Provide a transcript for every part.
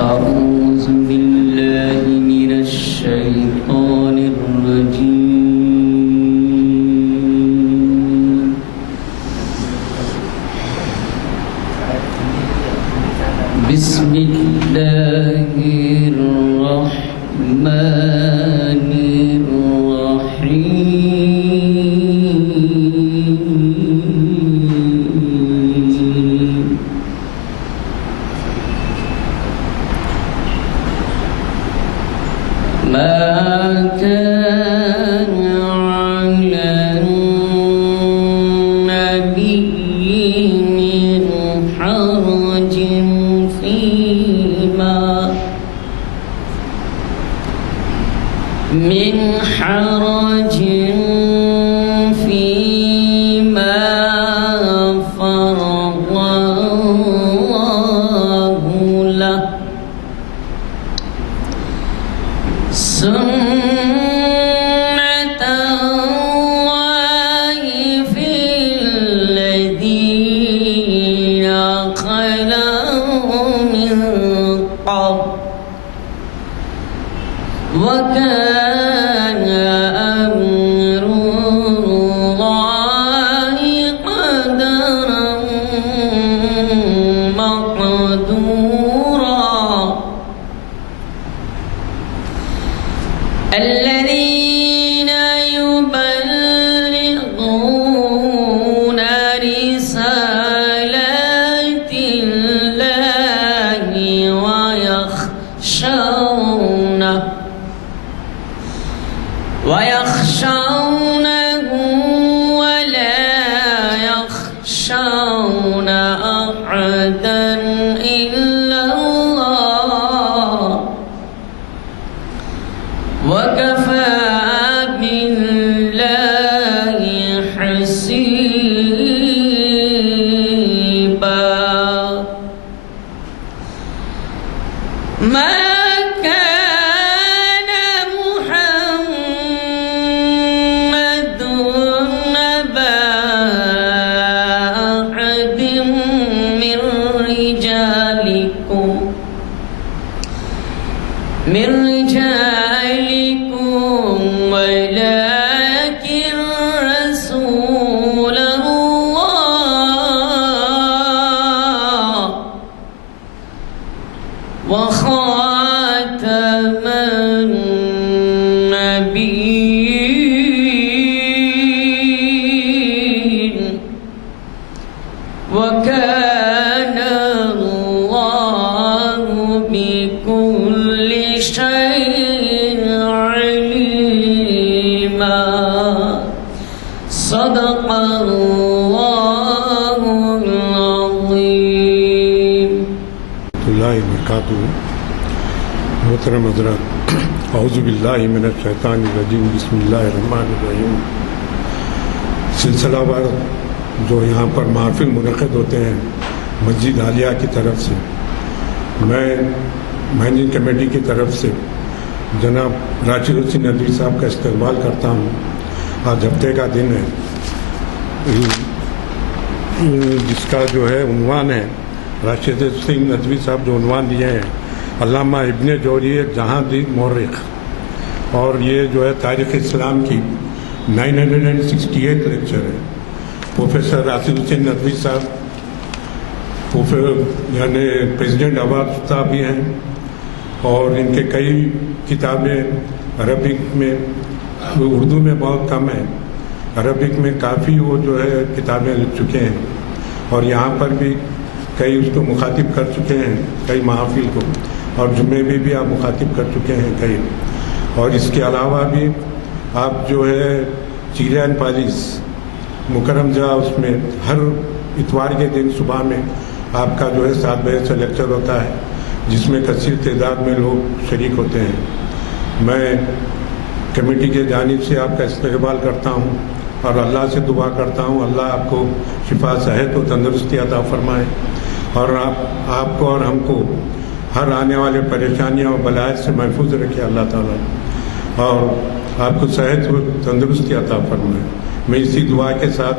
أعوذ بالله من الشيطان الرجيم بسم الله الرحمن الرحيم ما كان على النبي من حرج فيما فرض الله له سنة الله في الذين خلوا من قبل وكان أمر الله قدرا مقدورا الذين يبلغون رسالات الله ويخشونه ولا يخشون أحدا إلا الله وكفى بالله حسيبا ما كان محمد أبا أحد من رجالكم ولكن رسول الله وخاتم النبيين وكان الله بكل شيء عليما صدق الله العظيم. اللہ وبرکاتہ. محترم حضرات، اعوذ باللہ من الشیطان الرجیم، بسم اللہ الرحمن الرحیم. سلسلہ وار جو یہاں پر محافل منعقد ہوتے ہیں مسجد عالیہ کی طرف سے، میں مینجنگ کمیٹی کی طرف سے جناب راشد حسین ندوی صاحب کا استقبال کرتا ہوں. آج ہفتے کا دن ہے جس کا جو ہے عنوان ہے، راشد حسین ندوی صاحب جو عنوان دیے ہیں علامہ ابن جوزی جہاں دی مورخ، اور یہ جو ہے تاریخ اسلام کی 968 لیکچر ہے. پروفیسر راشد حسین ندوی صاحب یعنی پریزیڈنٹ ایوارڈ صاحب بھی ہیں، اور ان کے کئی کتابیں عربک میں، اردو میں بہت کم ہیں، عربک میں کافی وہ جو ہے کتابیں لکھ چکے ہیں، اور یہاں پر بھی کئی اس کو مخاطب کر چکے ہیں، کئی محافل کو، اور جمعے میں بھی آپ مخاطب کر چکے ہیں کئی. اور اس کے علاوہ بھی آپ جو ہے چیرین پالیس مکرم جہاں اس میں ہر اتوار کے دن صبح میں آپ کا جو ہے 7 بجے سے لیکچر ہوتا ہے، جس میں کثیر تعداد میں لوگ شریک ہوتے ہیں. میں کمیٹی کے جانب سے آپ کا استقبال کرتا ہوں اور اللہ سے دعا کرتا ہوں اللہ آپ کو شفا صحت و تندرستی عطا فرمائے، اور آپ کو اور ہم کو ہر آنے والے پریشانیاں اور بلائے سے محفوظ رکھے اللہ تعالیٰ، اور آپ کو صحت و تندرستی عطا فرمائے. میں اسی دعا کے ساتھ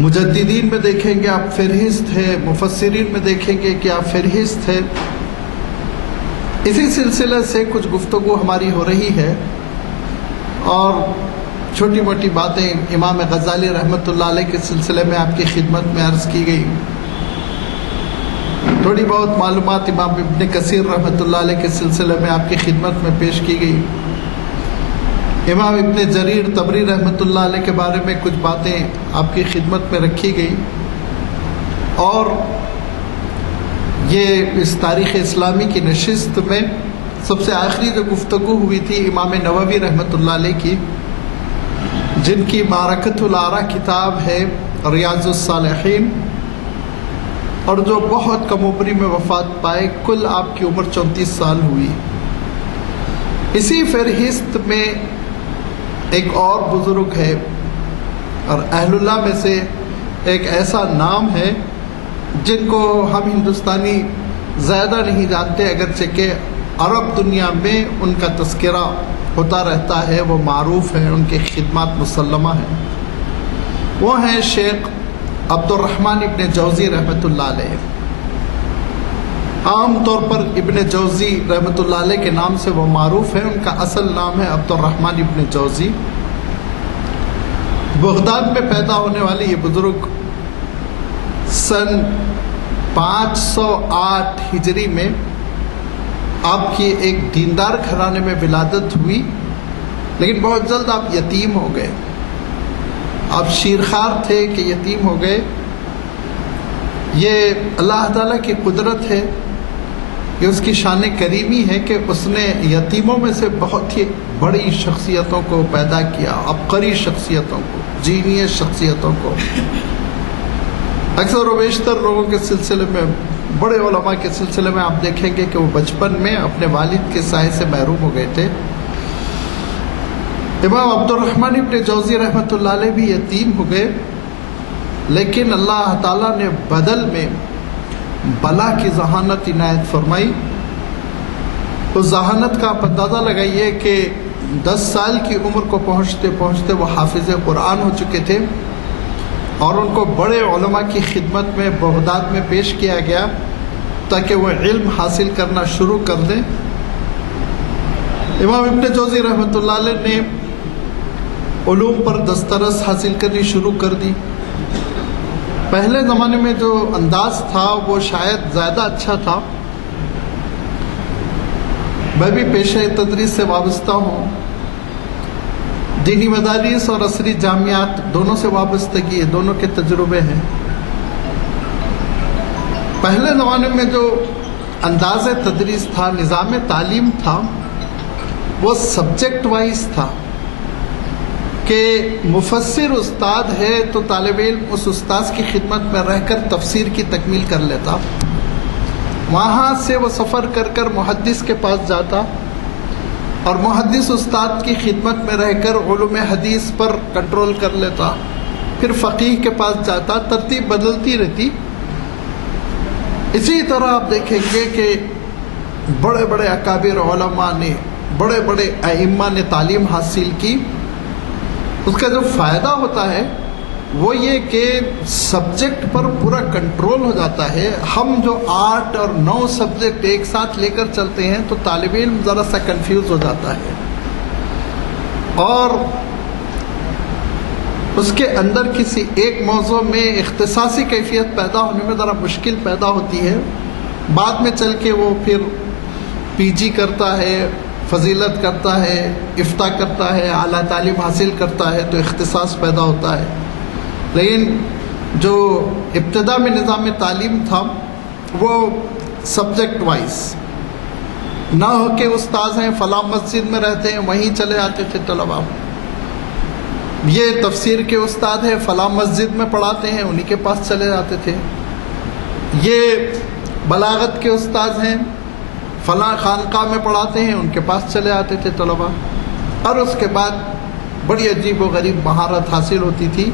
مجددین میں دیکھیں گے آپ فہرست ہے، مفسرین میں دیکھیں گے کہ آپ فہرست ہے۔ اسی سلسلے سے کچھ گفتگو ہماری ہو رہی ہے اور چھوٹی موٹی باتیں امام غزالی رحمۃ اللہ علیہ کے سلسلے میں آپ کی خدمت میں عرض کی گئی، تھوڑی بہت معلومات امام ابن کثیر رحمۃ اللہ علیہ کے سلسلے میں آپ کی خدمت میں پیش کی گئی، امام ابن جریر طبری رحمۃ اللہ علیہ کے بارے میں کچھ باتیں آپ کی خدمت میں رکھی گئی، اور یہ اس تاریخ اسلامی کی نشست میں سب سے آخری جو گفتگو ہوئی تھی امام نووی رحمۃ اللہ علیہ کی، جن کی معرکۃ الآراء کتاب ہے ریاض الصالحین، اور جو بہت کم عمری میں وفات پائے، کل آپ کی عمر 34 سال ہوئی۔ اسی فہرست میں ایک اور بزرگ ہے اور اہل اللہ میں سے ایک ایسا نام ہے جن کو ہم ہندوستانی زیادہ نہیں جانتے، اگرچہ کہ عرب دنیا میں ان کا تذکرہ ہوتا رہتا ہے، وہ معروف ہیں، ان کی خدمات مسلمہ ہیں۔ وہ ہیں شیخ عبد الرحمن ابن جوزی رحمۃ اللہ علیہ۔ عام طور پر ابن جوزی رحمۃ اللہ علیہ کے نام سے وہ معروف ہیں، ان کا اصل نام ہے عبد الرحمن ابن جوزی۔ بغداد میں پیدا ہونے والے یہ بزرگ سن 508 ہجری میں آپ کی ایک دیندار گھرانے میں ولادت ہوئی، لیکن بہت جلد آپ یتیم ہو گئے۔ آپ شیرخوار تھے کہ یتیم ہو گئے۔ یہ اللہ تعالیٰ کی قدرت ہے، یہ اس کی شان کریمی ہے کہ اس نے یتیموں میں سے بہت ہی بڑی شخصیتوں کو پیدا کیا، عبقری شخصیتوں کو، جینیس شخصیتوں کو۔ اکثر و بیشتر لوگوں کے سلسلے میں، بڑے علماء کے سلسلے میں آپ دیکھیں گے کہ وہ بچپن میں اپنے والد کے سائے سے محروم ہو گئے تھے۔ امام عبد الرحمن ابن جوزی رحمۃ اللہ علیہ بھی یتیم ہو گئے، لیکن اللہ تعالیٰ نے بدل میں بلا کی ذہانت عنایت فرمائی۔ اس ذہانت کا آپ اندازہ لگائیے کہ 10 سال کی عمر کو پہنچتے پہنچتے وہ حافظ قرآن ہو چکے تھے، اور ان کو بڑے علماء کی خدمت میں بغداد میں پیش کیا گیا تاکہ وہ علم حاصل کرنا شروع کر دیں۔ امام ابن جوزی رحمۃ اللہ علیہ نے علوم پر دسترس حاصل کرنی شروع کر دی۔ پہلے زمانے میں جو انداز تھا وہ شاید زیادہ اچھا تھا۔ میں بھی پیشہ تدریس سے وابستہ ہوں، دینی مدارس اور عصری جامعات دونوں سے وابستگی ہے، دونوں کے تجربے ہیں۔ پہلے زمانے میں جو انداز تدریس تھا، نظام تعلیم تھا، وہ سبجیکٹ وائز تھا کہ مفسر استاد ہے تو طالب علم اس استاد کی خدمت میں رہ کر تفسیر کی تکمیل کر لیتا، وہاں سے وہ سفر کر کر محدث کے پاس جاتا، اور محدث استاد کی خدمت میں رہ کر علوم حدیث پر کنٹرول کر لیتا، پھر فقیہ کے پاس جاتا، ترتیب بدلتی رہتی۔ اسی طرح آپ دیکھیں گے کہ بڑے بڑے اکابر علماء نے، بڑے بڑے ائمہ نے تعلیم حاصل کی۔ اس کا جو فائدہ ہوتا ہے وہ یہ کہ سبجیکٹ پر پورا کنٹرول ہو جاتا ہے۔ ہم جو 8 اور 9 سبجیکٹ ایک ساتھ لے کر چلتے ہیں تو طالب علم ذرا سا کنفیوز ہو جاتا ہے، اور اس کے اندر کسی ایک موضوع میں اختصاصی کیفیت پیدا ہونے میں ذرا مشکل پیدا ہوتی ہے۔ بعد میں چل کے وہ پھر پی جی کرتا ہے، فضیلت کرتا ہے، افتاء کرتا ہے، اعلیٰ تعلیم حاصل کرتا ہے تو اختصاص پیدا ہوتا ہے۔ لیکن جو ابتدا میں نظام تعلیم تھا وہ سبجیکٹ وائز نہ ہو کہ استاذ ہیں فلاں مسجد میں رہتے ہیں وہیں چلے آتے تھے طلباء، یہ تفسیر کے استاد ہیں فلاں مسجد میں پڑھاتے ہیں انہی کے پاس چلے جاتے تھے، یہ بلاغت کے استاد ہیں فلاں خانقاہ میں پڑھاتے ہیں ان کے پاس چلے آتے تھے طلباء، اور اس کے بعد بڑی عجیب و غریب مہارت حاصل ہوتی تھی۔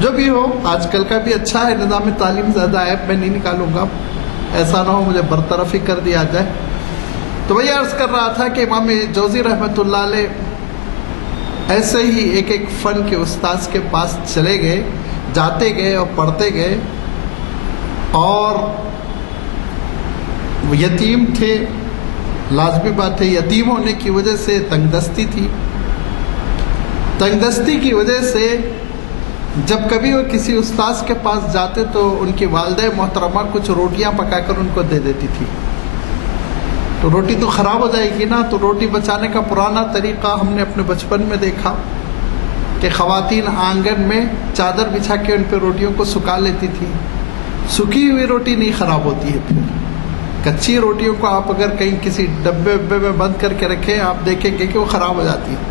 جو بھی ہو، آج کل کا بھی اچھا ہے نظام تعلیم، زیادہ ایپ میں نہیں نکالوں گا، ایسا نہ ہو مجھے برطرفی کر دیا جائے۔ تو وہی عرض کر رہا تھا کہ امام جوزی رحمۃ اللہ علیہ ایسے ہی ایک فن کے استاذ کے پاس چلے گئے جاتے گئے اور پڑھتے گئے، اور وہ یتیم تھے، لازمی بات ہے یتیم ہونے کی وجہ سے تنگ دستی تھی، تنگ دستی کی وجہ سے جب کبھی وہ کسی استاذ کے پاس جاتے تو ان کی والدہ محترمہ کچھ روٹیاں پکا کر ان کو دے دیتی تھی، تو روٹی تو خراب ہو جائے گی نا، تو روٹی بچانے کا پرانا طریقہ ہم نے اپنے بچپن میں دیکھا کہ خواتین آنگن میں چادر بچھا کے ان پہ روٹیوں کو سکھا لیتی تھی۔ سکھی ہوئی روٹی نہیں خراب ہوتی ہے، پھر کچی روٹیوں کو آپ اگر کہیں کسی ڈبے وبے میں بند کر کے رکھیں آپ دیکھیں گے کہ وہ خراب ہو جاتی ہے۔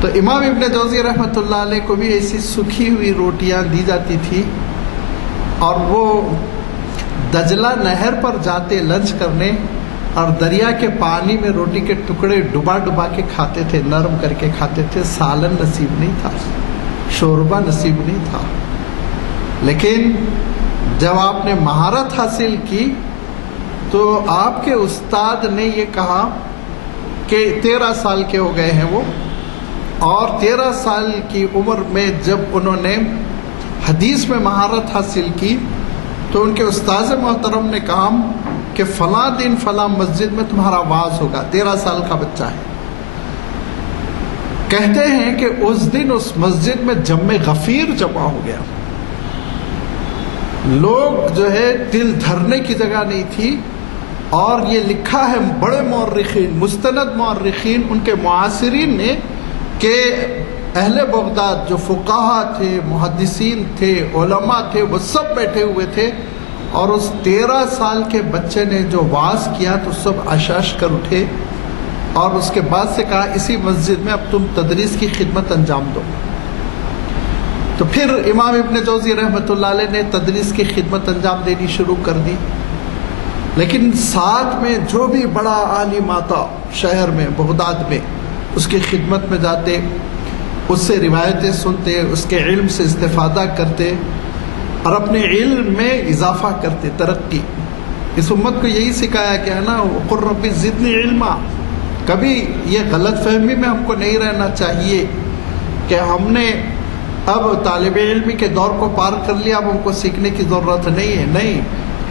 تو امام ابن جوزی رحمۃ اللہ علیہ کو بھی ایسی سکھی ہوئی روٹیاں دی جاتی تھی، اور وہ دجلہ نہر پر جاتے لنچ کرنے اور دریا کے پانی میں روٹی کے ٹکڑے ڈبا ڈبا کے کھاتے تھے، نرم کر کے کھاتے تھے۔ سالن نصیب نہیں تھا، شوربہ نصیب نہیں تھا، لیکن جب آپ نے مہارت حاصل کی تو آپ کے استاد نے یہ کہا کہ 13 سال کے ہو گئے ہیں وہ، اور 13 سال کی عمر میں جب انہوں نے حدیث میں مہارت حاصل کی تو ان کے استاذ محترم نے کہا کہ فلاں دن فلاں مسجد میں تمہارا واعظ ہوگا۔ 13 سال کا بچہ ہے، کہتے ہیں کہ اس دن اس مسجد میں جمع غفیر جمع ہو گیا، لوگ جو ہے دل دھرنے کی جگہ نہیں تھی، اور یہ لکھا ہے بڑے مورخین، مستند مورخین، ان کے معاصرین نے، کہ اہل بغداد جو فقہا تھے، محدثین تھے، علماء تھے، وہ سب بیٹھے ہوئے تھے، اور اس 13 سال کے بچے نے جو واعظ کیا تو سب اشاش کر اٹھے، اور اس کے بعد سے کہا اسی مسجد میں اب تم تدریس کی خدمت انجام دو۔ تو پھر امام ابن جوزی رحمۃ اللہ علیہ نے تدریس کی خدمت انجام دینی شروع کر دی، لیکن ساتھ میں جو بھی بڑا عالم آتا شہر میں بغداد میں اس کی خدمت میں جاتے، اس سے روایتیں سنتے، اس کے علم سے استفادہ کرتے اور اپنے علم میں اضافہ کرتے، ترقی۔ اس امت کو یہی سکھایا گیا نا، قُلْ رَبِّ زِدْنِی عِلْمًا۔ کبھی یہ غلط فہمی میں ہم کو نہیں رہنا چاہیے کہ ہم نے اب طالب علمی کے دور کو پار کر لیا، اب ہم کو سیکھنے کی ضرورت نہیں ہے۔ نہیں،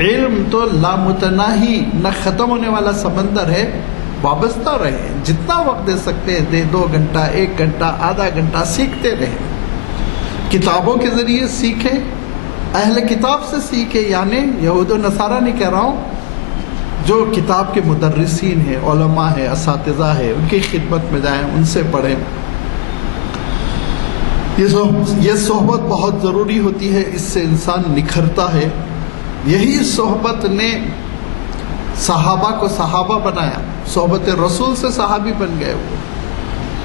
علم تو لامتناہی، نہ ختم ہونے والا سمندر ہے، وابستہ رہے، جتنا وقت دے سکتے ہیں دے، 2 گھنٹہ، 1 گھنٹہ، آدھا گھنٹہ، سیکھتے رہیں، کتابوں کے ذریعے سیکھیں، اہل کتاب سے سیکھیں، یعنی یہود و نصارہ نہیں کہہ رہا ہوں، جو کتاب کے مدرسین ہیں، علماء ہیں، اساتذہ ہیں، ان کی خدمت میں جائیں، ان سے پڑھیں۔ یہ صحبت بہت ضروری ہوتی ہے، اس سے انسان نکھرتا ہے۔ یہی صحبت نے صحابہ کو صحابہ بنایا، صحبت رسول سے صحابی بن گئے وہ۔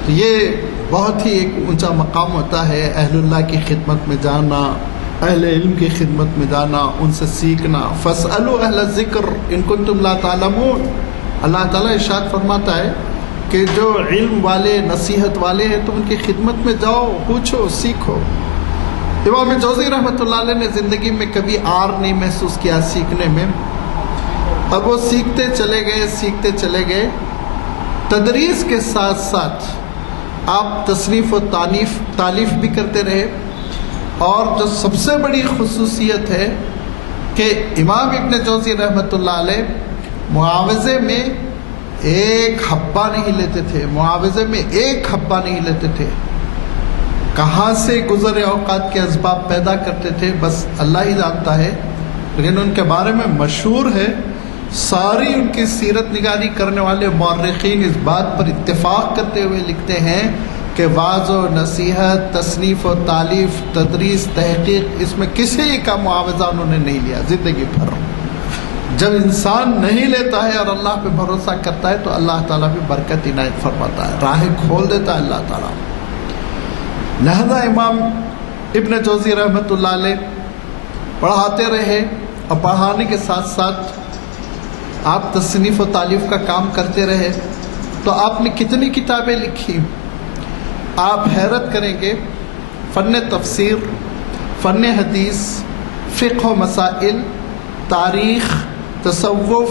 تو یہ بہت ہی ایک اونچا مقام ہوتا ہے، اہل اللہ کی خدمت میں جانا، اہل علم کی خدمت میں جانا، ان سے سیکھنا۔ فاسألوا اہل الذکر ان کنتم لا تعلمون۔ اللہ تعالیٰ ارشاد فرماتا ہے کہ جو علم والے، نصیحت والے ہیں، تم ان کی خدمت میں جاؤ، پوچھو، سیکھو۔ امام جوزی رحمۃ اللہ علیہ نے زندگی میں کبھی آر نہیں محسوس کیا سیکھنے میں، اور وہ سیکھتے چلے گئے، سیکھتے چلے گئے۔ تدریس کے ساتھ ساتھ آپ تصنیف و تالیف بھی کرتے رہے، اور جو سب سے بڑی خصوصیت ہے کہ امام ابن جوزی رحمۃ اللہ علیہ معاوضے میں 1 حبہ نہیں لیتے تھے، معاوضے میں 1 حبہ نہیں لیتے تھے۔ کہاں سے گزر اوقات کے اسباب پیدا کرتے تھے بس اللہ ہی جانتا ہے، لیکن ان کے بارے میں مشہور ہے، ساری ان کی سیرت نگاری کرنے والے مورخین اس بات پر اتفاق کرتے ہوئے لکھتے ہیں کہ واعظ و نصیحت، تصنیف و تالیف، تدریس، تحقیق، اس میں کسی کا معاوضہ انہوں نے نہیں لیا زندگی بھر۔ جب انسان نہیں لیتا ہے اور اللہ پہ بھروسہ کرتا ہے تو اللہ تعالیٰ بھی برکت عنایت فرماتا ہے، راہیں کھول دیتا ہے اللہ تعالیٰ۔ لہذا امام ابن جوزی رحمۃ اللہ علیہ پڑھاتے رہے، اور پڑھانے کے ساتھ ساتھ آپ تصنیف و تالیف کا کام کرتے رہے۔ تو آپ نے کتنی کتابیں لکھی، آپ حیرت کریں گے۔ فن تفسیر، فن حدیث، فقہ و مسائل، تاریخ، تصوف،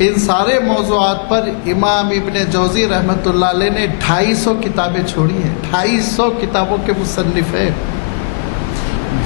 ان سارے موضوعات پر امام ابن جوزی رحمۃ اللہ علیہ نے 250 کتابیں چھوڑی ہیں، 250 کتابوں کے مصنف ہیں۔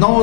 9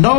9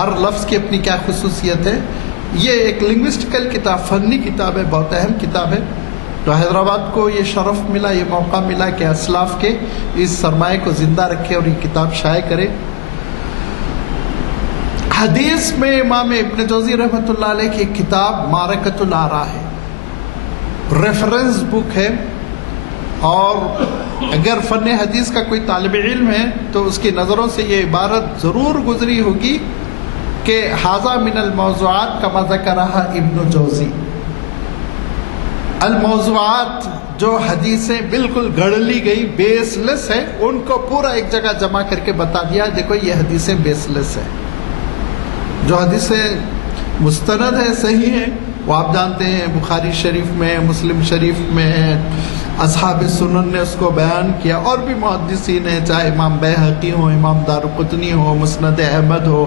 ہر لفظ کی اپنی کیا خصوصیت ہے. یہ ایک لنگوسٹیکل کتاب، فنی کتاب ہے، بہت اہم کتاب ہے. تو حیدرآباد کو یہ شرف ملا، یہ موقع ملا کہ اسلاف کے اس سرمایہ کو زندہ رکھے اور یہ کتاب شائع کرے. حدیث میں امام ابن جوزی رحمۃ اللہ علیہ کی کتاب معرکۃ الآراء ہے، ریفرنس بک ہے. اور اگر فن حدیث کا کوئی طالب علم ہے تو اس کی نظروں سے یہ عبارت ضرور گزری ہوگی کہ ھذا من الموضوعات کما ذکرھا ابن جوزی. الموضوعات جو حدیثیں بالکل گڑ لی گئی، بیس لیس ہے، ان کو پورا ایک جگہ جمع کر کے بتا دیا دیکھو یہ حدیثیں بیس لیس ہے. جو حدیثیں مستند ہے، صحیح ہیں، وہ آپ جانتے ہیں بخاری شریف میں، مسلم شریف میں، اصحاب سنن نے اس کو بیان کیا، اور بھی محدثین ہیں، چاہے امام بیہقی ہو، امام دارقطنی ہو، مسند احمد ہو،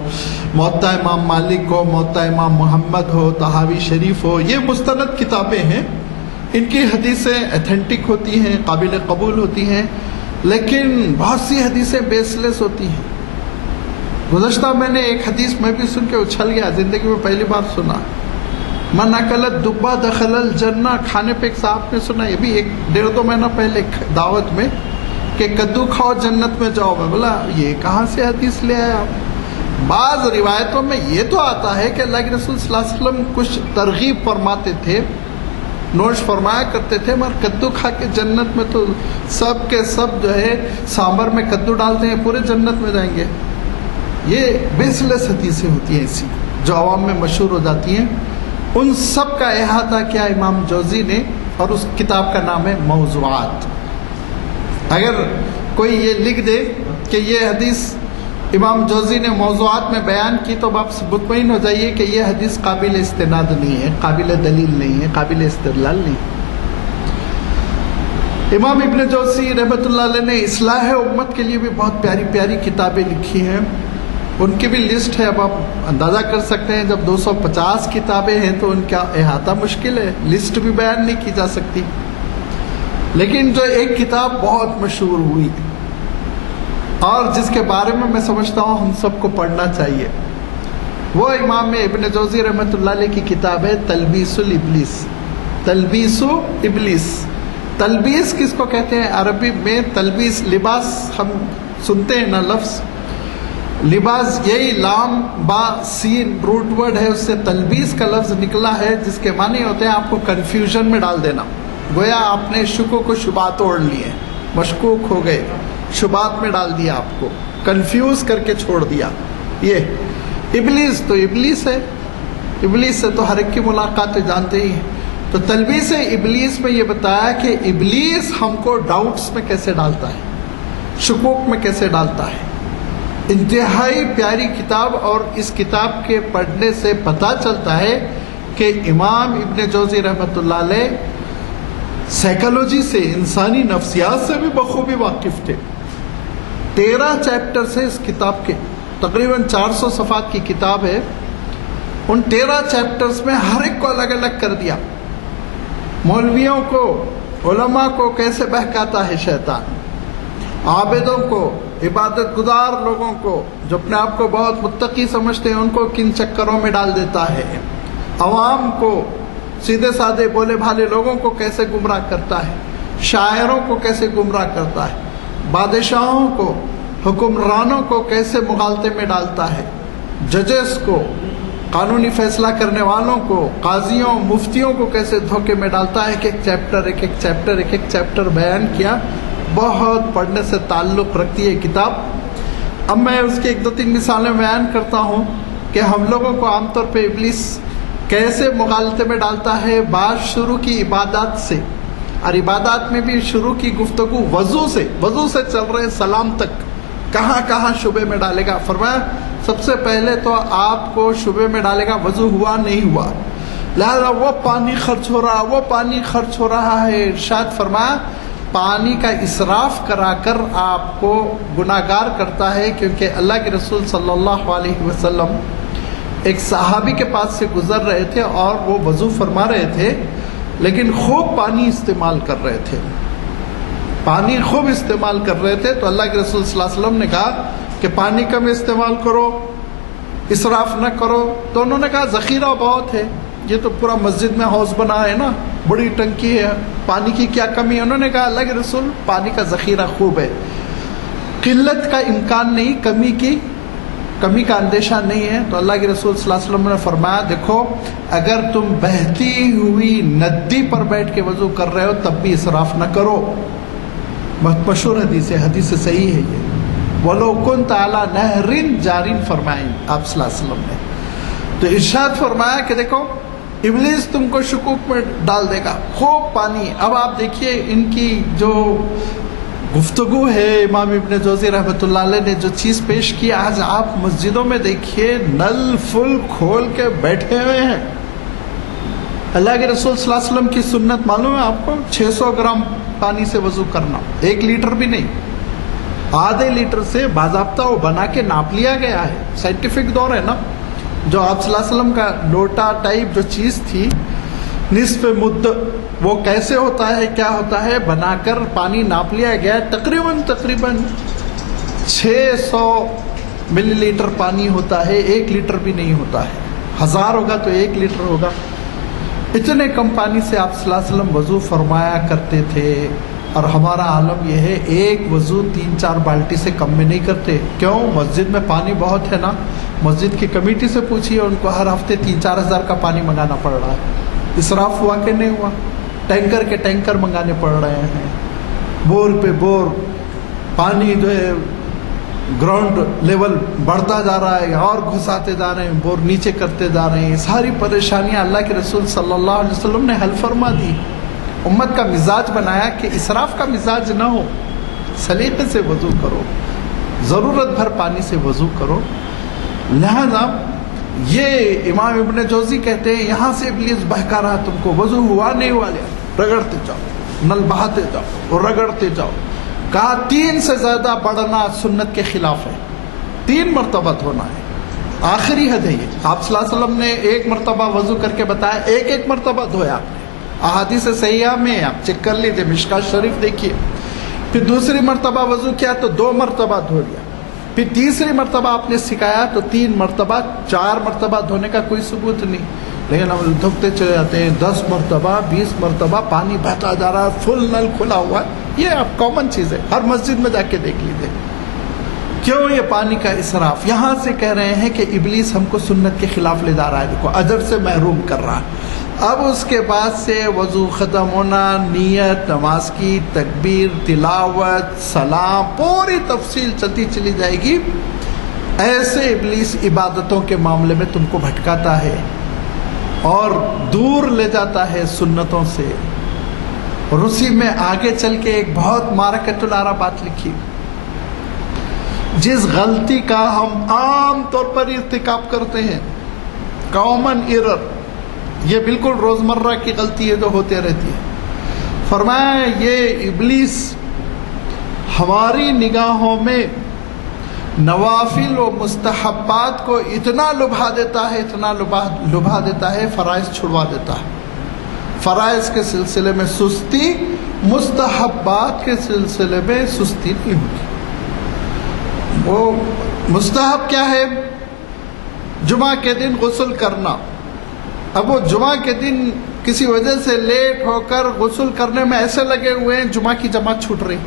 موطا امام مالک ہو، موطا امام محمد ہو، طحاوی شریف ہو. یہ مستند کتابیں ہیں، ان کی حدیثیں ایتھینٹک ہوتی ہیں، قابل قبول ہوتی ہیں، لیکن بہت سی حدیثیں بیس لیس ہوتی ہیں. گزشتہ میں نے ایک حدیث میں بھی سن کے اچھل گیا، زندگی میں پہلی بار سنا. من اکلت دبا دخل الجنہ، کھانے پہ ایک صاحب نے سنا، یہ بھی 1-1.5-2 مہینہ پہلے دعوت میں، کہ کدو کھاؤ جنت میں جاؤ. میں بولا یہ کہاں سے حدیث لے آئے آپ؟ بعض روایتوں میں یہ تو آتا ہے کہ اللہ کے رسول صلی اللہ علیہ وسلم کچھ ترغیب فرماتے تھے، نوش فرمایا کرتے تھے، مگر کدو کھا کے جنت میں تو سب کے سب جو ہے سامبر میں کدو ڈالتے ہیں پورے جنت میں جائیں گے. یہ بیس لیس حدیثیں ہوتی ہیں ایسی جو عوام میں مشہور ہو جاتی ہیں. ان سب کا احاطہ کیا امام جوزی نے، اور اس کتاب کا نام ہے موضوعات. اگر کوئی یہ لکھ دے کہ یہ حدیث امام جوزی نے موضوعات میں بیان کی تو آپ مطمئن ہو جائیے کہ یہ حدیث قابل استناد نہیں ہے، قابل دلیل نہیں ہے، قابل استدلال نہیں. امام ابن جوزی رحمۃ اللہ علیہ نے اصلاح امت کے لیے بھی بہت پیاری پیاری کتابیں لکھی ہیں. ان کی بھی لسٹ ہے، اب آپ اندازہ کر سکتے ہیں جب 250 کتابیں ہیں تو ان کا احاطہ مشکل ہے، لسٹ بھی بیان نہیں کی جا سکتی. لیکن جو ایک کتاب بہت مشہور ہوئی اور جس کے بارے میں سمجھتا ہوں ہم سب کو پڑھنا چاہیے، وہ امام ابن جوزی رحمۃ اللہ علیہ کی کتاب ہے تلبیس الابلیس. تلبیس ابلیس، تلبیس کس کو کہتے ہیں؟ عربی میں تلبیس، لباس ہم سنتے ہیں نا لفظ، لباس یہی لام با سین روٹ ورڈ ہے، اس سے تلبیس کا لفظ نکلا ہے، جس کے معنی ہوتے ہیں آپ کو کنفیوژن میں ڈال دینا. گویا آپ نے شکوک و شبہات اوڑھ لیے، مشکوک ہو گئے، شبہات میں ڈال دیا، آپ کو کنفیوز کر کے چھوڑ دیا. یہ ابلیس تو ابلیس ہے، ابلیس سے تو ہر ایک کی ملاقات جانتے ہی ہیں. تو تلبیس ابلیس میں یہ بتایا کہ ابلیس ہم کو ڈاؤٹس میں کیسے ڈالتا ہے، شکوک میں کیسے ڈالتا ہے. انتہائی پیاری کتاب، اور اس کتاب کے پڑھنے سے پتہ چلتا ہے کہ امام ابن جوزی رحمۃ اللہ علیہ سائیکالوجی سے، انسانی نفسیات سے بھی بخوبی واقف تھے. 13 چیپٹرز ہیں اس کتاب کے، تقریباً 400 صفحات کی کتاب ہے. ان 13 چیپٹرز میں ہر ایک کو الگ الگ کر دیا. مولویوں کو، علماء کو کیسے بہکاتا ہے شیطان، عابدوں کو، عبادت گزار لوگوں کو جو اپنے آپ کو بہت متقی سمجھتے ہیں ان کو کن چکروں میں ڈال دیتا ہے، عوام کو، سیدھے سادے بولے بھالے لوگوں کو کیسے گمراہ کرتا ہے، شاعروں کو کیسے گمراہ کرتا ہے، بادشاہوں کو، حکمرانوں کو کیسے مغالطے میں ڈالتا ہے، ججز کو، قانونی فیصلہ کرنے والوں کو، قاضیوں، مفتیوں کو کیسے دھوکے میں ڈالتا ہے. ایک ایک چیپٹر بیان کیا. بہت پڑھنے سے تعلق رکھتی ہے کتاب. اب میں اس کی 1-2-3 مثالیں بیان کرتا ہوں کہ ہم لوگوں کو عام طور پہ ابلیس کیسے مغالطے میں ڈالتا ہے. بات شروع کی عبادات سے، اور عبادات میں بھی شروع کی گفتگو وضو سے چل رہے سلام تک کہاں کہاں شبے میں ڈالے گا. فرمایا سب سے پہلے تو آپ کو شبے میں ڈالے گا وضو ہوا نہیں ہوا، لہذا وہ پانی خرچ ہو رہا ہے. ارشاد فرمایا پانی کا اسراف کرا کر آپ کو گناہگار کرتا ہے، کیونکہ اللہ کے رسول صلی اللہ علیہ وسلم ایک صحابی کے پاس سے گزر رہے تھے اور وہ وضو فرما رہے تھے، لیکن خوب پانی استعمال کر رہے تھے، تو اللہ کے رسول صلی اللہ علیہ وسلم نے کہا کہ پانی کم استعمال کرو. اسراف نہ کرو. تو انہوں نے کہا ذخیرہ بہت ہے, یہ تو پورا مسجد میں حوض بنا ہے نا, بڑی ٹنکی ہے, پانی کی کیا کمی ہے. انہوں نے کہا اللہ کے رسول پانی کا ذخیرہ خوب ہے, قلت کا امکان نہیں, کمی کا اندیشہ نہیں ہے. تو اللہ کے رسول صلی اللہ علیہ وسلم نے فرمایا دیکھو اگر تم بہتی ہوئی ندی پر بیٹھ کے وضو کر رہے ہو تب بھی اسراف نہ کرو. بہت مشہور حدیث ہے, حدیث صحیح ہے یہ. وَلَوْ كُنْتَ عَلَى نَهْرٍ جَارٍ فرمائیں آپ صلی اللہ علیہ وسلم نے. تو ارشاد فرمایا کہ دیکھو ابلیس تم کو شکوک میں ڈال دے گا, خوب پانی. اب آپ دیکھیے ان کی جو گفتگو ہے, امام ابن جوزی رحمۃ اللہ علیہ نے جو چیز پیش کی, آج آپ مسجدوں میں دیکھیے نل فل کھول کے بیٹھے ہوئے ہیں. اللہ کے رسول صلی اللہ علیہ وسلم کی سنت معلوم ہے آپ کو, 600 گرام پانی سے وضو کرنا, 1 لیٹر بھی نہیں, آدھے لیٹر سے باضابطہ وہ بنا کے ناپ لیا گیا ہے. سائنٹیفک دور ہے نا, جو آپ صلی اللہ علیہ وسلم کا لوٹا ٹائپ جو چیز تھی نصف مد, وہ کیسے ہوتا ہے کیا ہوتا ہے, بنا کر پانی ناپ لیا گیا ہے. تقریباً 600 ملی لیٹر پانی ہوتا ہے, 1 لیٹر بھی نہیں ہوتا ہے. 1000 ہوگا تو 1 لیٹر ہوگا. اتنے کم پانی سے آپ صلی اللہ علیہ وسلم وضو فرمایا کرتے تھے. اور ہمارا عالم یہ ہے ایک وضو 3-4 بالٹی سے کم میں نہیں کرتے. کیوں؟ مسجد میں پانی بہت ہے نا. مسجد کی کمیٹی سے پوچھیے, ان کو ہر ہفتے 3-4 ہزار کا پانی منگانا پڑ رہا ہے. اسراف ہوا کہ نہیں ہوا؟ ٹینکر کے ٹینکر منگانے پڑ رہے ہیں. بور پہ بور پانی جو ہے گراؤنڈ لیول بڑھتا جا رہا ہے اور گھساتے جا رہے ہیں, بور نیچے کرتے جا رہے ہیں. ساری پریشانیاں اللہ کے رسول صلی اللہ علیہ وسلم نے حل فرما دی. امت کا مزاج بنایا کہ اسراف کا مزاج نہ ہو, سلیقے سے وضو کرو, ضرورت بھر پانی سے وضو کرو. لہذا یہ امام ابن جوزی کہتے ہیں یہاں سے ابلیس بہکا رہا تم کو, وضو ہوا نہیں ہوا, رگڑتے جاؤ, نل بہاتے جاؤ اور رگڑتے جاؤ. کہا 3 سے زیادہ بڑھنا سنت کے خلاف ہے, 3 مرتبہ دھونا ہے, آخری حد ہے یہ. آپ صلی اللہ علیہ وسلم نے 1 مرتبہ وضو کر کے بتایا, 1 مرتبہ دھویا آپ نے. احادیث صحیحہ میں آپ چیک کر لیجیے, مشکات شریف دیکھیے. پھر دوسری مرتبہ وضو کیا تو 2 مرتبہ دھو لیا. پھر تیسری مرتبہ آپ نے سکھایا تو 3 مرتبہ, 4 مرتبہ دھونے کا کوئی ثبوت نہیں. لیکن ہم دھوتے چلے جاتے ہیں 10 مرتبہ 20 مرتبہ, پانی بہتا جا رہا ہے, فل نل کھلا ہوا ہے. یہ اب کامن چیز ہے, ہر مسجد میں جا کے دیکھ لیجیے. کیوں یہ پانی کا اسراف؟ یہاں سے کہہ رہے ہیں کہ ابلیس ہم کو سنت کے خلاف لے جا رہا ہے, دیکھو اجر سے محروم کر رہا ہے. اب اس کے بعد سے وضو ختم ہونا, نیت, نماز کی تکبیر, تلاوت, سلام, پوری تفصیل چلتی چلی جائے گی. ایسے ابلیس عبادتوں کے معاملے میں تم کو بھٹکاتا ہے اور دور لے جاتا ہے سنتوں سے. اور اسی میں آگے چل کے ایک بہت مارکۃ العرا بات لکھی, جس غلطی کا ہم عام طور پر ارتکاب کرتے ہیں, کامن ایرر, یہ بالکل روزمرہ کی غلطی ہے جو ہوتے رہتی ہے. فرمایا یہ ابلیس ہماری نگاہوں میں نوافل و مستحبات کو اتنا لبھا دیتا ہے, اتنا لبھا دیتا ہے, فرائض چھڑوا دیتا ہے. فرائض کے سلسلے میں سستی, مستحبات کے سلسلے میں سستی نہیں ہوتی. وہ مستحب کیا ہے؟ جمعہ کے دن غسل کرنا. اب وہ جمعہ کے دن کسی وجہ سے لیٹ ہو کر غسل کرنے میں ایسے لگے ہوئے ہیں جمعہ کی جماعت چھوٹ رہی,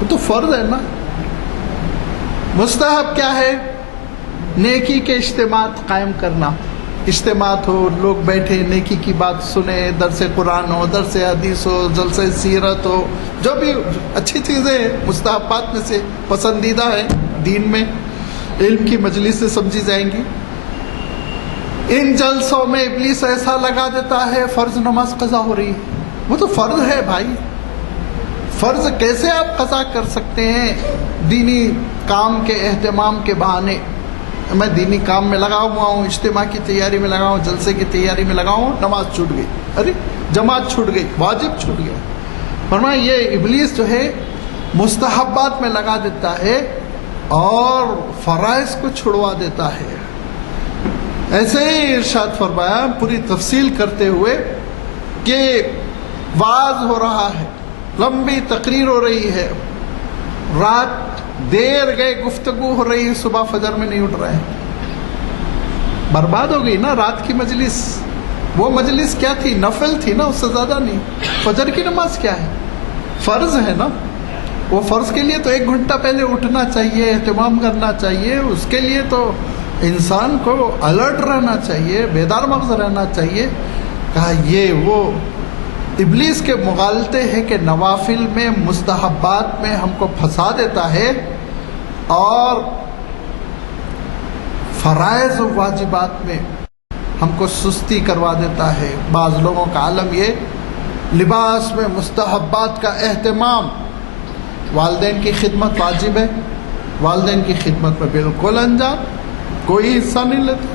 وہ تو فرض ہے نا. مستحب کیا ہے؟ نیکی کے اجتماعات قائم کرنا. اجتماعات ہو, لوگ بیٹھے نیکی کی بات سنیں, درس قرآن ہو, درس حدیث ہو, جلسہ سیرت ہو, جو بھی اچھی چیزیں مستحبات میں سے پسندیدہ ہے دین میں, علم کی مجلس سے سمجھی جائیں گی. ان جلسوں میں ابلیس ایسا لگا دیتا ہے فرض نماز قضا ہو رہی ہے. وہ تو فرض ہے بھائی, فرض کیسے آپ قضا کر سکتے ہیں دینی کام کے اہتمام کے بہانے؟ میں دینی کام میں لگا ہوا ہوں, اجتماع کی تیاری میں لگا ہوں, جلسے کی تیاری میں لگا ہوں, نماز چھوٹ گئی, ارے جماعت چھوٹ گئی, واجب چھوٹ گیا. فرمایا یہ ابلیس جو ہے مستحبات میں لگا دیتا ہے اور فرائض کو چھڑوا دیتا ہے. ایسے ہی ارشاد فرمایا پوری تفصیل کرتے ہوئے کہ واعظ ہو رہا ہے, لمبی تقریر ہو رہی ہے, رات دیر گئے گفتگو ہو رہی، صبح فجر میں نہیں اٹھ رہے، برباد ہو گئی نا رات کی مجلس۔ وہ مجلس کیا تھی؟ نفل تھی نا، اس سے زیادہ نہیں۔ فجر کی نماز کیا ہے؟ فرض ہے نا، وہ فرض کے لیے تو 1 گھنٹہ پہلے اٹھنا چاہیے، اہتمام کرنا چاہیے، اس کے لیے تو انسان کو الرٹ رہنا چاہیے، بیدار مغز رہنا چاہیے۔ کہا یہ وہ ابلیس کے مغالطے ہیں کہ نوافل میں، مستحبات میں ہم کو پھنسا دیتا ہے اور فرائض و واجبات میں ہم کو سستی کروا دیتا ہے۔ بعض لوگوں کا عالم یہ، لباس میں مستحبات کا اہتمام، والدین کی خدمت واجب ہے، والدین کی خدمت میں بالکل انجام، کوئی حصہ نہیں لیتے،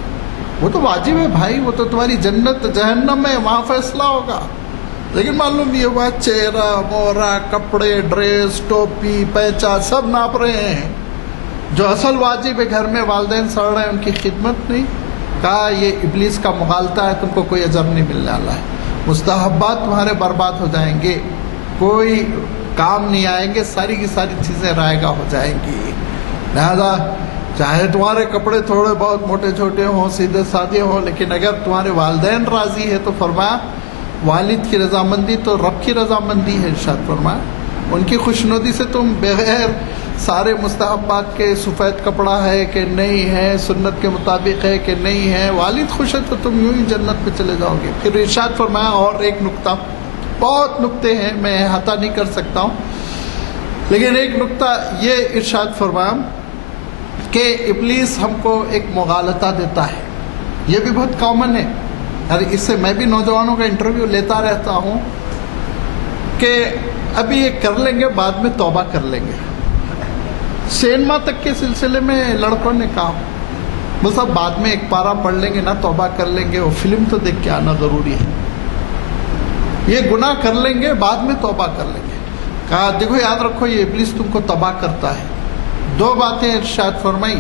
وہ تو واجب ہے بھائی، وہ تو تمہاری جنت جہنم ہے، وہاں فیصلہ ہوگا۔ لیکن معلوم یہ ہوا چہرہ مورا، کپڑے، ڈریس، ٹوپی، پیچا سب ناپ رہے ہیں، جو اصل واجب ہے گھر میں والدین سڑ رہے ہیں، ان کی خدمت نہیں۔ کہا یہ ابلیس کا مغالطہ ہے، تم کو کوئی اجر نہیں ملنے والا ہے، مستحبات تمہارے برباد ہو جائیں گے، کوئی کام نہیں آئیں گے، ساری کی ساری چیزیں رائگاں ہو جائیں گی۔ لہذا چاہے تمہارے کپڑے تھوڑے بہت موٹے چھوٹے ہوں، سیدھے سادے ہوں، لیکن اگر تمہارے والدین راضی ہے تو فرمایا والد کی رضامندی تو رب کی رضامندی ہے، ارشاد فرمایا ان کی خوشنودی سے تم بغیر سارے مستحبات کے سفید کپڑا ہے کہ نہیں ہے، سنت کے مطابق ہے کہ نہیں ہے، والد خوش ہے تو تم یوں ہی جنت میں چلے جاؤ گے۔ پھر ارشاد فرمایا اور ایک نقطہ، بہت نقطے ہیں میں احاطہ نہیں کر سکتا ہوں، لیکن ایک نقطہ یہ ارشاد فرمایا کہ ابلیس ہم کو ایک مغالطہ دیتا ہے، یہ بھی بہت کامن ہے، اور اس سے میں بھی نوجوانوں کا انٹرویو لیتا رہتا ہوں کہ ابھی یہ کر لیں گے، بعد میں توبہ کر لیں گے۔ سینما تک کے سلسلے میں لڑکوں نے کہا بس اب بعد میں ایک پارہ پڑھ لیں گے نا، توبہ کر لیں گے، وہ فلم تو دیکھ کے آنا ضروری ہے، یہ گناہ کر لیں گے بعد میں توبہ کر لیں گے۔ کہا دیکھو یاد رکھو یہ ابلیس تم کو تباہ کرتا ہے۔ 2 باتیں ارشاد فرمائی،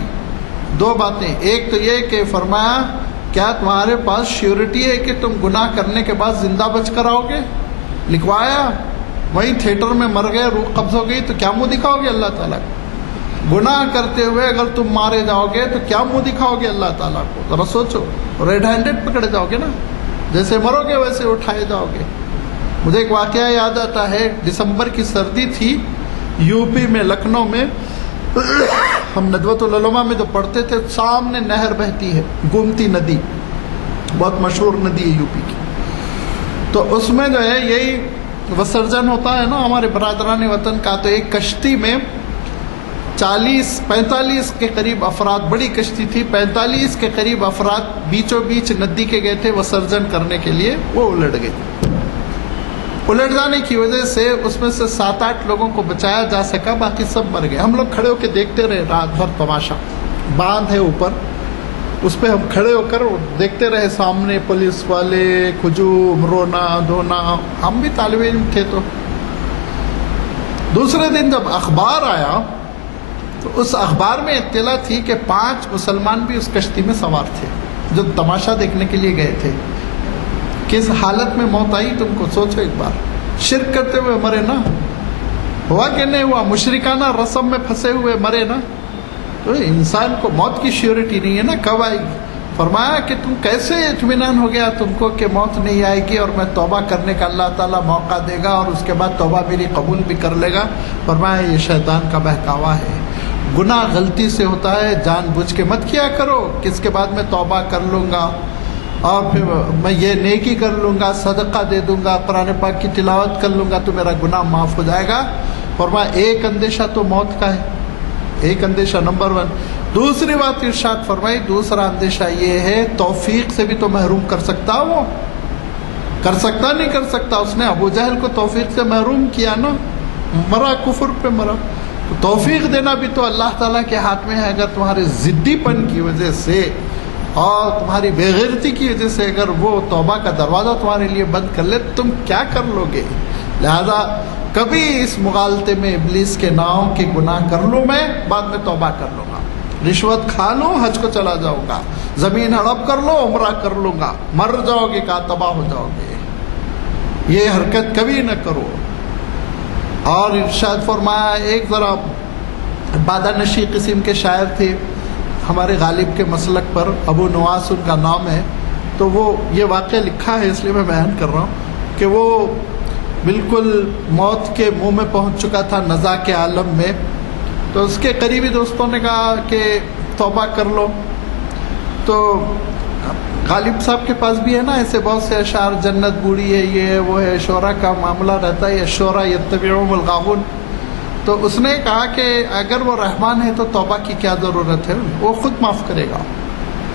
2 باتیں، ایک تو یہ کہ فرمایا کیا تمہارے پاس شیورٹی ہے کہ تم گناہ کرنے کے بعد زندہ بچ کر آؤ گے؟ لکھوایا، وہیں تھیٹر میں مر گئے، روح قبض ہو گئی تو کیا منہ دکھاؤ گے اللہ تعالیٰ کو؟ گناہ کرتے ہوئے اگر تم مارے جاؤ گے تو کیا منہ دکھاؤ گے اللہ تعالیٰ کو؟ ذرا سوچو، ریڈ ہینڈڈ پکڑے جاؤ گے نا، جیسے مرو گے ویسے اٹھائے جاؤ گے۔ مجھے ایک واقعہ یاد آتا ہے، دسمبر کی سردی تھی، یو پی میں لکھنؤ میں، ہم ندوۃ العلماء میں جو پڑھتے تھے، سامنے نہر بہتی ہے، گومتی ندی، بہت مشہور ندی ہے یو پی کی، تو اس میں جو ہے یہی وسرجن ہوتا ہے نا ہمارے برادران وطن کا، تو ایک کشتی میں 45 کے قریب افراد، بڑی کشتی تھی، 45 کے قریب افراد بیچوں بیچ ندی کے گئے تھے وسرجن کرنے کے لیے، وہ الٹ گئے۔ الٹ جانے کی وجہ سے اس میں سے 7-8 لوگوں کو بچایا جا سکا، باقی سب مر گئے۔ ہم لوگ کھڑے ہو کے دیکھتے رہے رات بھر تماشا، باندھ ہے اوپر، اس پہ ہم کھڑے ہو کر دیکھتے رہے، سامنے پولیس والے، ہجوم، رونا دھونا، ہم بھی طالب علم تھے۔ تو دوسرے دن جب اخبار آیا تو اس اخبار میں اطلاع تھی کہ 5 مسلمان بھی اس کشتی میں سوار تھے جو تماشا دیکھنے کے لیے گئے تھے۔ کس حالت میں موت آئی تم کو سوچو ایک بار، شرک کرتے ہوئے مرے نا، ہوا کہ نہیں ہوا، مشرکانہ رسم میں پھنسے ہوئے مرے نا۔ تو انسان کو موت کی شیورٹی نہیں ہے نا، کب آئے گی؟ فرمایا کہ تم کیسے اطمینان ہو گیا تم کو کہ موت نہیں آئے گی اور میں توبہ کرنے کا اللہ تعالیٰ موقع دے گا اور اس کے بعد توبہ میری قبول بھی کر لے گا؟ فرمایا یہ شیطان کا بہکاوا ہے، گناہ غلطی سے ہوتا ہے، جان بوجھ کے مت کیا کرو کہ اس کے بعد میں توبہ کر لوں گا اور پھر میں یہ نیکی کر لوں گا، صدقہ دے دوں گا، قرآن پاک کی تلاوت کر لوں گا تو میرا گناہ معاف ہو جائے گا۔ فرمایا ایک اندیشہ تو موت کا ہے، ایک اندیشہ نمبر 1۔ دوسری بات ارشاد فرمائی، دوسرا اندیشہ یہ ہے توفیق سے بھی تو محروم کر سکتا، وہ کر سکتا نہیں کر سکتا، اس نے ابو جہل کو توفیق سے محروم کیا نا، مرا کفر پہ مرا۔ توفیق دینا بھی تو اللہ تعالیٰ کے ہاتھ میں ہے، اگر تمہارے ضدی پن کی وجہ سے اور تمہاری بے غیرتی کی وجہ سے اگر وہ توبہ کا دروازہ تمہارے لیے بند کر لے تم کیا کر لو گے؟ لہذا کبھی اس مغالطے میں ابلیس کے نام کے گناہ کر لوں میں، بعد میں توبہ کر لوں گا، رشوت کھا لوں حج کو چلا جاؤں گا، زمین ہڑپ کر لو عمرہ کر لوں گا، مر جاؤ گے کہا تباہ ہو جاؤ گے، یہ حرکت کبھی نہ کرو۔ اور ارشاد فرمایا ایک ذرا بادانشی قسم کے شاعر تھے ہمارے غالب کے مسلک پر، ابو نواس ان کا نام ہے. تو وہ یہ واقعہ لکھا ہے، اس لیے میں بیان کر رہا ہوں کہ وہ بالکل موت کے منہ میں پہنچ چکا تھا، نزا کے عالم میں. تو اس کے قریبی دوستوں نے کہا کہ توبہ کر لو. تو غالب صاحب کے پاس بھی ہے نا ایسے بہت سے اشعار، جنت بوڑھی ہے، یہ ہے وہ ہے، شعرا کا معاملہ رہتا ہے، شعرا یتبعہم الغاوون. تو اس نے کہا کہ اگر وہ رحمان ہے تو توبہ کی کیا ضرورت ہے، وہ خود معاف کرے گا.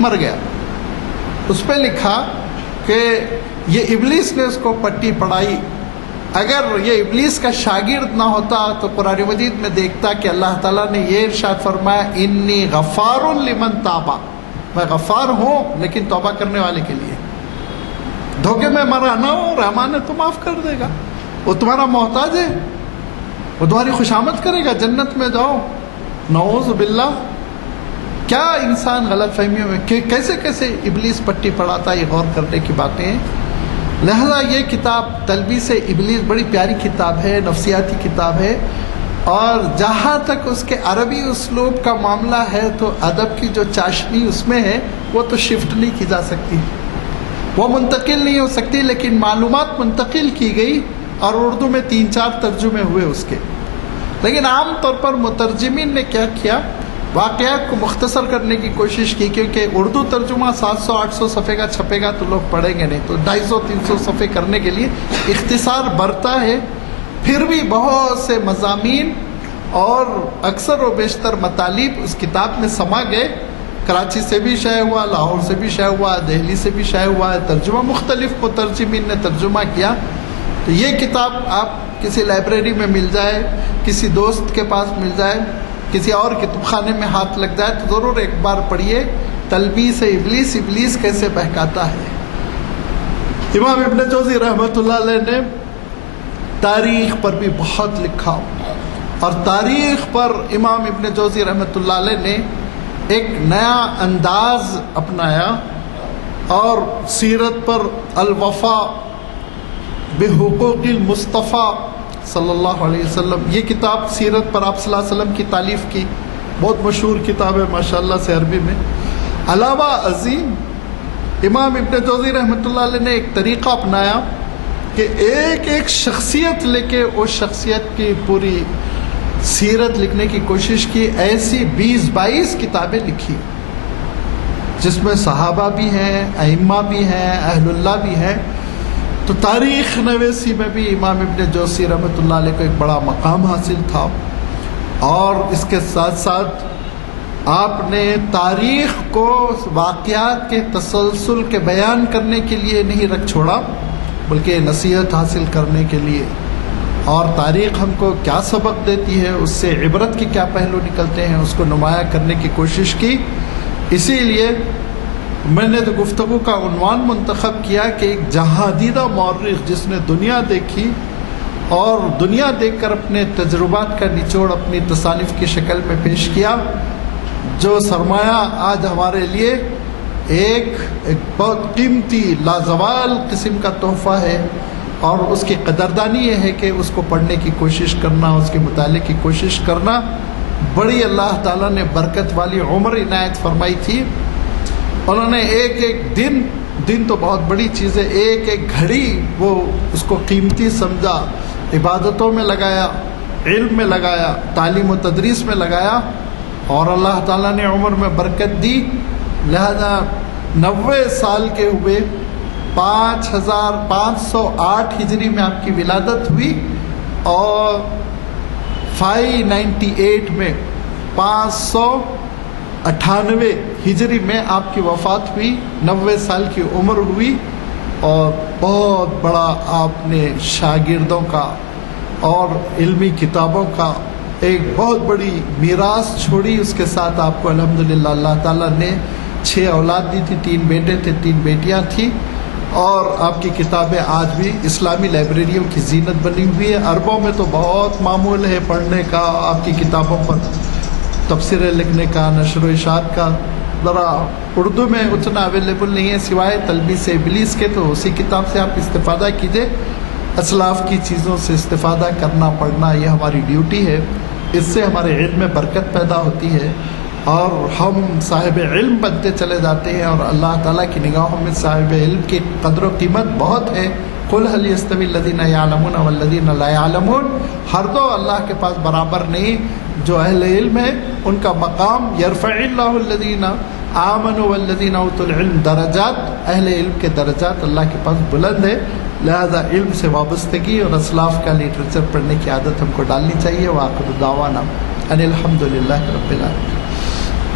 مر گیا. اس پہ لکھا کہ یہ ابلیس نے اس کو پٹی پڑھائی. اگر یہ ابلیس کا شاگرد نہ ہوتا تو قرآن مجید میں دیکھتا کہ اللہ تعالیٰ نے یہ ارشاد فرمایا انی غفار لمن تابا، میں غفار ہوں لیکن توبہ کرنے والے کے لیے. دھوکے میں مرا نہ ہو، رحمان ہے تو معاف کر دے گا. وہ تمہارا محتاج ہے، وہ تمہاری خوشامد کرے گا، جنت میں جاؤ. نعوذ باللہ. کیا انسان غلط فہمیوں میں کیسے کیسے ابلیس پٹی پڑھاتا ہے، یہ غور کرنے کی باتیں ہیں. لہذا یہ کتاب تلبیس ابلیس بڑی پیاری کتاب ہے، نفسیاتی کتاب ہے. اور جہاں تک اس کے عربی اسلوب کا معاملہ ہے تو ادب کی جو چاشنی اس میں ہے وہ تو شفٹ نہیں کی جا سکتی، وہ منتقل نہیں ہو سکتی، لیکن معلومات منتقل کی گئی اور اردو میں 3-4 ترجمے ہوئے اس کے. لیکن عام طور پر مترجمین نے کیا کیا، واقعات کو مختصر کرنے کی کوشش کی، کیونکہ اردو ترجمہ 700-800 صفحے کا چھپے گا تو لوگ پڑھیں گے نہیں، تو 250-300 صفحے کرنے کے لیے اختصار برتا ہے. پھر بھی بہت سے مضامین اور اکثر و بیشتر مطالب اس کتاب میں سما گئے. کراچی سے بھی شائع ہوا، لاہور سے بھی شائع ہوا، دہلی سے بھی شائع ہوا ہے. ترجمہ مختلف مترجمین نے ترجمہ کیا. تو یہ کتاب آپ کسی لائبریری میں مل جائے، کسی دوست کے پاس مل جائے، کسی اور کتب خانے میں ہاتھ لگ جائے تو ضرور ایک بار پڑھیے. تلبیس ابلیس، ابلیس کیسے بہکاتا ہے. امام ابن جوزی رحمۃ اللہ علیہ نے تاریخ پر بھی بہت لکھا، اور تاریخ پر امام ابن جوزی رحمۃ اللہ علیہ نے ایک نیا انداز اپنایا، اور سیرت پر الوفا بحقوق المصطفیٰ صلی اللہ علیہ وسلم، یہ کتاب سیرت پر آپ صلی اللہ علیہ وسلم کی تالیف کی بہت مشہور کتاب ہے ماشاءاللہ سے عربی میں. علاوہ عظیم امام ابن جوزی رحمۃ اللہ علیہ نے ایک طریقہ اپنایا کہ ایک ایک شخصیت لے کے اس شخصیت کی پوری سیرت لکھنے کی کوشش کی. ایسی 20-22 کتابیں لکھی جس میں صحابہ بھی ہیں، ائمہ بھی ہیں، اہل اللہ بھی ہیں. تو تاریخ نویسی میں بھی امام ابن جوزی رحمۃ اللہ علیہ کو ایک بڑا مقام حاصل تھا. اور اس کے ساتھ ساتھ آپ نے تاریخ کو واقعات کے تسلسل کے بیان کرنے کے لیے نہیں رکھ چھوڑا، بلکہ نصیحت حاصل کرنے کے لیے. اور تاریخ ہم کو کیا سبق دیتی ہے، اس سے عبرت کے کیا پہلو نکلتے ہیں، اس کو نمایاں کرنے کی کوشش کی. اسی لیے میں نے تو گفتگو کا عنوان منتخب کیا کہ ایک جہاندیدہ مورخ جس نے دنیا دیکھی اور دنیا دیکھ کر اپنے تجربات کا نچوڑ اپنی تصانیف کی شکل میں پیش کیا، جو سرمایہ آج ہمارے لیے ایک بہت قیمتی لازوال قسم کا تحفہ ہے. اور اس کی قدردانی یہ ہے کہ اس کو پڑھنے کی کوشش کرنا، اس کے مطالعے کی کوشش کرنا. بڑی اللہ تعالیٰ نے برکت والی عمر عنایت فرمائی تھی. انہوں نے ایک ایک دن تو بہت بڑی چیز ہے، ایک ایک گھڑی وہ اس کو قیمتی سمجھا، عبادتوں میں لگایا، علم میں لگایا، تعلیم و تدریس میں لگایا، اور اللہ تعالیٰ نے عمر میں برکت دی. لہذا 90 سال کے ہوئے 5508 ہجری میں آپ کی ولادت ہوئی، اور 598 میں 598 ہجری میں آپ کی وفات ہوئی. 90 سال کی عمر ہوئی، اور بہت بڑا آپ نے شاگردوں کا اور علمی کتابوں کا ایک بہت بڑی میراث چھوڑی. اس کے ساتھ آپ کو الحمدللہ اللہ تعالیٰ نے 6 اولاد دی تھی، 3 بیٹے تھے، 3 بیٹیاں تھیں. اور آپ کی کتابیں آج بھی اسلامی لائبریریوں کی زینت بنی ہوئی ہے. عربوں میں تو بہت معمول ہے پڑھنے کا آپ کی کتابوں پر تفسیریں لکھنے کا، نشر و اشاعت کا. ذرا اردو میں اتنا اویلیبل نہیں ہے سوائے تلبیس ابلیس کے، تو اسی کتاب سے آپ استفادہ کیجئے. اسلاف کی چیزوں سے استفادہ کرنا، پڑھنا، یہ ہماری ڈیوٹی ہے. اس سے ہمارے علم میں برکت پیدا ہوتی ہے اور ہم صاحب علم بنتے چلے جاتے ہیں، اور اللہ تعالیٰ کی نگاہوں میں صاحب علم کی قدر و قیمت بہت ہے۔ قل هل يستوي الذين يعلمون والذين لا يعلمون، ہر دو اللہ کے پاس برابر نہیں۔ جو اہل علم ہے ان کا مقام یرفع اللہ الذین آمنوا والذین اوتوا العلم درجات، اہل علم کے درجات اللہ کے پاس بلند ہے۔ لہذا علم سے وابستگی اور اسلاف کا لٹریچر پڑھنے کی عادت ہم کو ڈالنی چاہیے۔ وآخر دعوانا ان الحمد للہ رب العالمین۔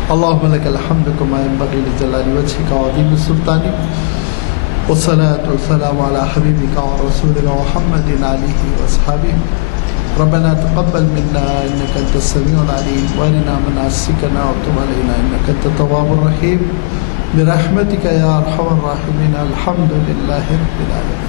اللہم لک الحمد کما ينبغی لجلال وجہک وعظیم سلطانک، والصلاة والسلام على حبیبک ورسولک محمد آلہ واصحابہ۔ ربنا تقبل منا انك انت السميع العليم وارنا مناسكنا وتب علينا انك انت التواب الرحيم برحمتك يا ارحم الراحمين۔ الحمد لله رب العالمين۔